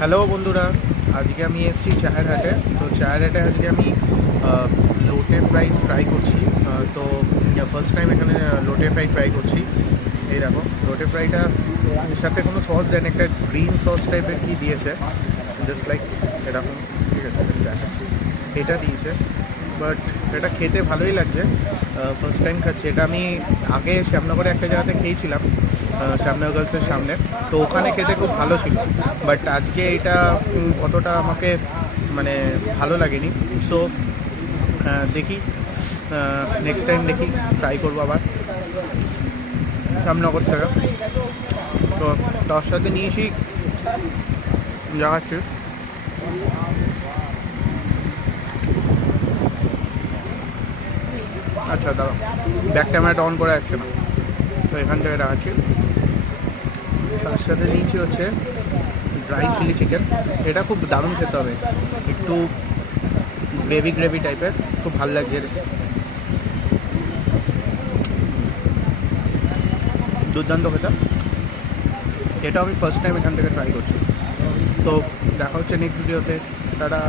Hello বন্ধুরা, আজকে আমি এসেছি চায়ের হাটে। তো চায়ের হাটে আজকে আমি লোটে ফ্রাই ট্রাই করছি। তো ফার্স্ট টাইম এখানে লোটে ফ্রাই ট্রাই করছি। এই দেখো, লোটে ফ্রাইটা এর সাথে কোনো সস দেন, একটা গ্রিন সস টাইপের কি দিয়েছে, জাস্ট লাইক এরকম। ঠিক আছে, আমি দেখাচ্ছি। এটা দিয়েছে, বাট এটা খেতে ভালোই লাগছে। ফার্স্ট টাইম খাচ্ছি এটা। আমি আগে শ্যামনগরে একটা জায়গাতে খেয়েছিলাম, শ্যামনগর গার্লসের সামনে। তো ওখানে খেতে খুব ভালো ছিল, বাট আজকে এটা অতটা আমাকে মানে ভালো লাগেনি। সো দেখি, নেক্সট টাইম দেখি, ট্রাই করবো আবার শ্যামনগর থেকে। তো তার সাথে নিয়েছি, দেখাচ্ছি। আচ্ছা দাঁড়াও, ব্যাক ক্যামেরাটা অন করে যাচ্ছে না, তো এখান থেকে দেখাচ্ছি। তার সাথে নিয়েছি হচ্ছে ড্রাই চিলি চিকেন। এটা খুব দারুণ খেতে হবে, একটু গ্রেভি গ্রেভি টাইপের, খুব ভালো লাগছে। দুর্দান্ত খেতে। এটা আমি ফার্স্ট টাইম এখান থেকে ট্রাই করছি। তো দেখা হচ্ছে নেক্সট ভিডিওতে। তারা